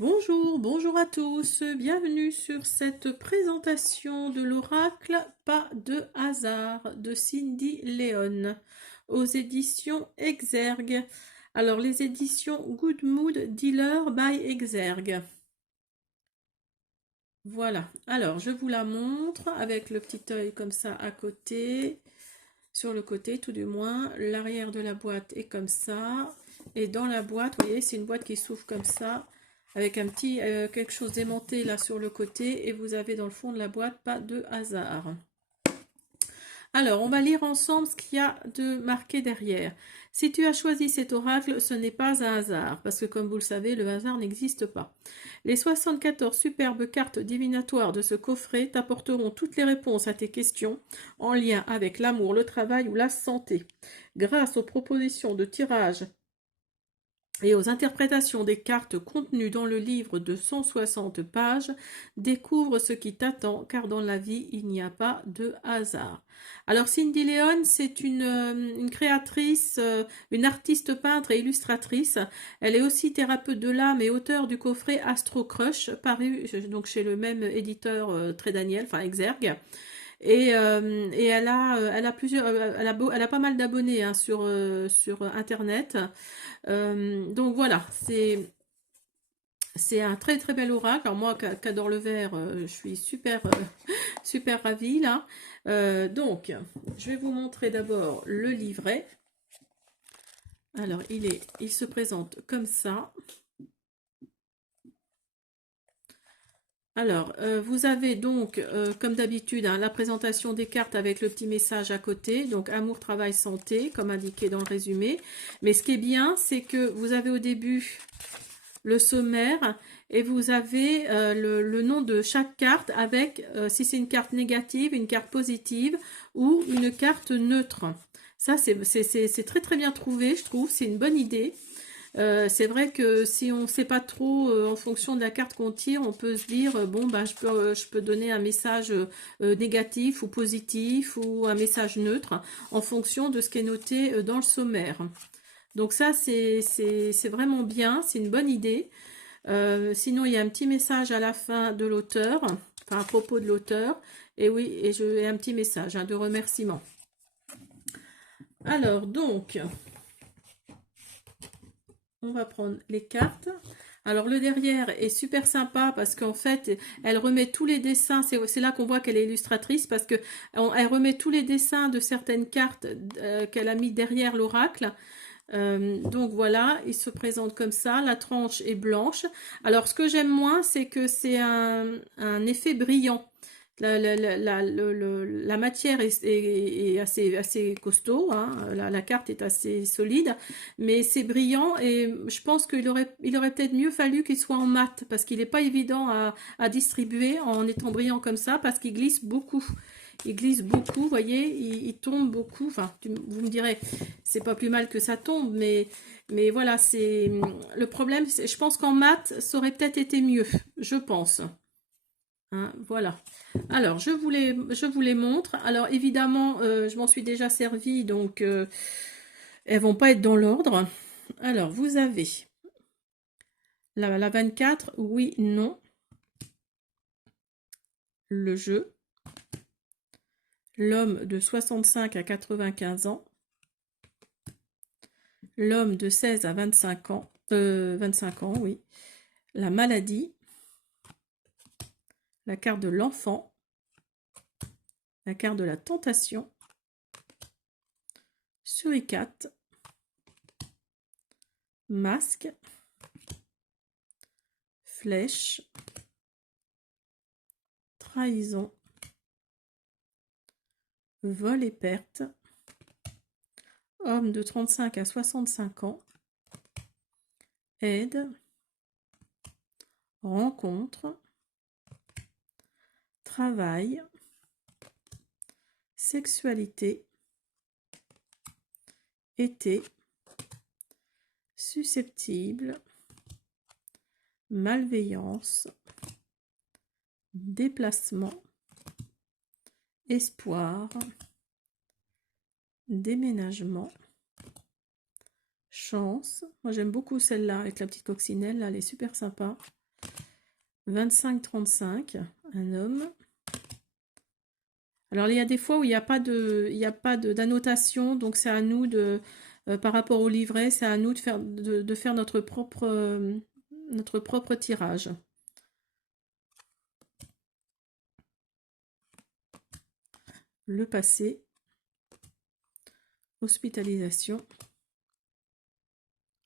Bonjour, bonjour à tous, bienvenue sur cette présentation de l'oracle Pas de hasard de Cindy Léon aux éditions Exergue. Alors les éditions Good Mood Dealer by Exergue. Voilà, alors je vous la montre avec le petit œil comme ça à côté, sur le côté tout du moins. L'arrière de la boîte est comme ça. Et dans la boîte, vous voyez, c'est une boîte qui s'ouvre comme ça, avec un petit quelque chose d'aimanté là sur le côté. Et vous avez dans le fond de la boîte pas de hasard. Alors, on va lire ensemble ce qu'il y a de marqué derrière. Si tu as choisi cet oracle, ce n'est pas un hasard, parce que comme vous le savez, le hasard n'existe pas. Les 74 superbes cartes divinatoires de ce coffret t'apporteront toutes les réponses à tes questions en lien avec l'amour, le travail ou la santé. Grâce aux propositions de tirage et aux interprétations des cartes contenues dans le livre de 160 pages, découvre ce qui t'attend, car dans la vie, il n'y a pas de hasard. Alors Cindy Léon, c'est une créatrice, une artiste peintre et illustratrice. Elle est aussi thérapeute de l'âme et auteure du coffret Astro Crush, paru donc chez le même éditeur Trait Daniel, enfin Exergue. Et elle a plusieurs, elle a pas mal d'abonnés hein, sur Internet. Donc voilà, c'est un très très bel oracle. Alors moi qui adore le vert, je suis super super ravie là. Donc je vais vous montrer d'abord le livret. Alors il se présente comme ça. Alors, vous avez donc, comme d'habitude, hein, la présentation des cartes avec le petit message à côté. Donc, amour, travail, santé, comme indiqué dans le résumé. Mais ce qui est bien, c'est que vous avez au début le sommaire et vous avez le nom de chaque carte avec, si c'est une carte négative, une carte positive ou une carte neutre. Ça, c'est très très bien trouvé, je trouve. C'est une bonne idée. C'est vrai que si on ne sait pas trop en fonction de la carte qu'on tire, on peut se dire bon bah je peux donner un message négatif ou positif ou un message neutre en fonction de ce qui est noté dans le sommaire. Donc ça c'est vraiment bien, c'est une bonne idée. Sinon il y a un petit message à la fin de l'auteur, enfin à propos de l'auteur, et oui, et j'ai un petit message hein, de remerciement. Alors donc on va prendre les cartes. Alors le derrière est super sympa parce qu'en fait elle remet tous les dessins, c'est là qu'on voit qu'elle est illustratrice parce que elle remet tous les dessins de certaines cartes qu'elle a mis derrière l'oracle. Donc voilà, il se présente comme ça, la tranche est blanche. Alors ce que j'aime moins c'est que c'est un effet brillant. La matière est assez costaud, hein. La carte est assez solide, mais c'est brillant et je pense il aurait peut-être mieux fallu qu'il soit en mat parce qu'il n'est pas évident à distribuer en étant brillant comme ça parce qu'il glisse beaucoup. Il glisse beaucoup, vous voyez, il tombe beaucoup. Enfin, vous me direz, c'est pas plus mal que ça tombe, mais voilà, c'est le problème. Je pense qu'en mat, ça aurait peut-être été mieux, je pense. Hein, voilà. Alors, je vous les montre. Alors, évidemment, je m'en suis déjà servi, donc elles vont pas être dans l'ordre. Alors, vous avez la 24, oui, non. Le jeu. L'homme de 65 à 95 ans. L'homme de 16 à 25 ans. 25 ans, oui. La maladie. La carte de l'enfant. La carte de la tentation. Suricate. Masque. Flèche. Trahison. Vol et perte. Homme de 35 à 65 ans. Aide. Rencontre. Travail. Sexualité. Été. Susceptible. Malveillance. Déplacement. Espoir. Déménagement. Chance. Moi j'aime beaucoup celle-là avec la petite coccinelle, là, elle est super sympa. 25-35, un homme. Alors, il y a des fois où il n'y a pas d'annotation, donc c'est à nous de, par rapport au livret, c'est à nous de faire notre propre tirage. Le passé, hospitalisation,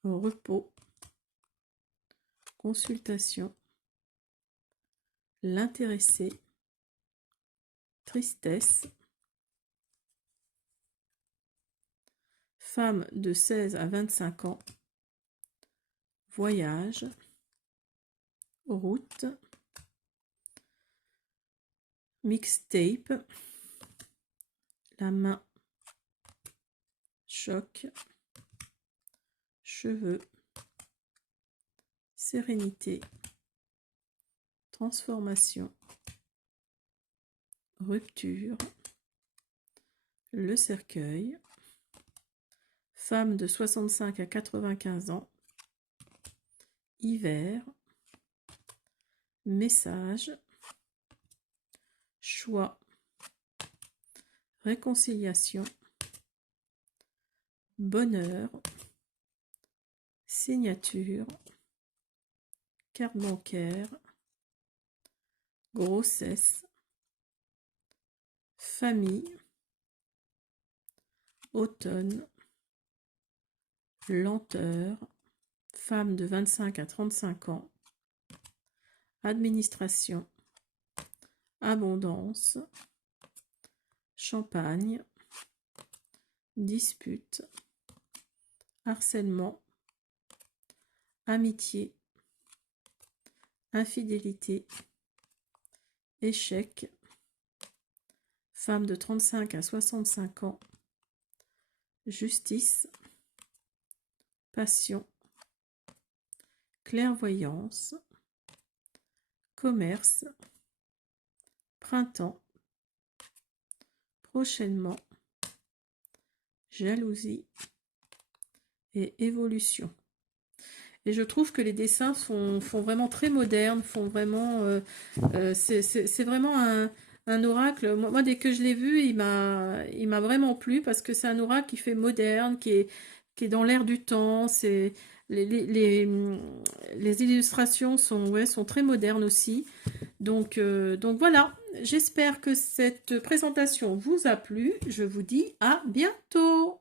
repos, consultation, l'intéressé, tristesse, femme de 16 à 25 ans, voyage, route, mixtape, la main, choc, cheveux, sérénité, transformation, rupture, le cercueil, femme de 65 à 95 ans, hiver, message, choix, réconciliation, bonheur, signature, carte bancaire, grossesse, famille, automne, lenteur, femme de 25 à 35 ans, administration, abondance, champagne, dispute, harcèlement, amitié, infidélité, échec, femme de 35 à 65 ans, justice, passion, clairvoyance, commerce, printemps, prochainement, jalousie et évolution. Et je trouve que les dessins font vraiment très modernes, font vraiment, c'est vraiment un oracle. Moi, dès que je l'ai vu, il m'a vraiment plu parce que c'est un oracle qui fait moderne, qui est dans l'air du temps. C'est les illustrations sont très modernes aussi. Donc voilà, j'espère que cette présentation vous a plu. Je vous dis à bientôt.